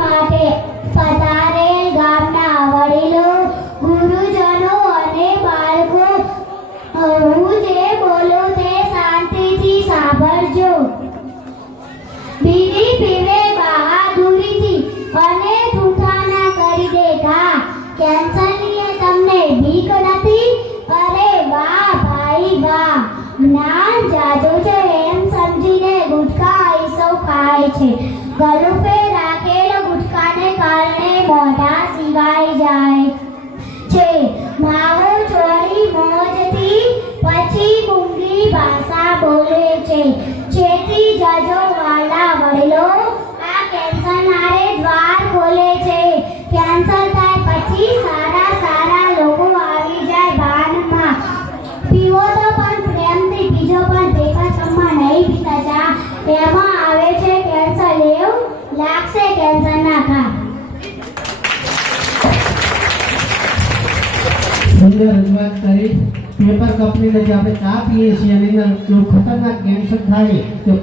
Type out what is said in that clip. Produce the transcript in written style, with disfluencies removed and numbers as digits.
માટે પધારેલ ગામના વડીલો, ગુરુજનો અને બાળકો, હું જે બોલું તે શાંતિથી સાંભળજો. બીડી પીવે બહાદુરીથી અને જૂઠા ના કરી દેખા. કેન્સરની તમને બીક નથી? અરે વાહ ભાઈ વાહ, જ્ઞાન જાજો છે એમ સમજીને ગુટખા એ સૌ ખાય છે. ગલુફે રાખેલ ગુટખાને કારણે મોઢા સિવાય જાય છે. માવો ચોરી મોજથી પછી મૂંગી ભાષા બોલે છે. ચેતી જજો વાલા વડીલો, આ કેન્સર નારે દ્વાર ખોલે છે. કેન્સર થાય પછી સારા સારા લોકો આવી જાય ભાનમાં. પીવો તો પણ પ્રેમથી પીજો, પણ ભેગા સમમાં નહીં પીતા ચા. એમાં આવે છે કેન્સર, લેવ લાગશે કેન્સર ના ખા. સુંદર રજૂઆત કરી. પેપર કંપનીને જે આપણે ચા પીએ છીએ એની અંદર જો ખતરનાક કેન્સર થાય તો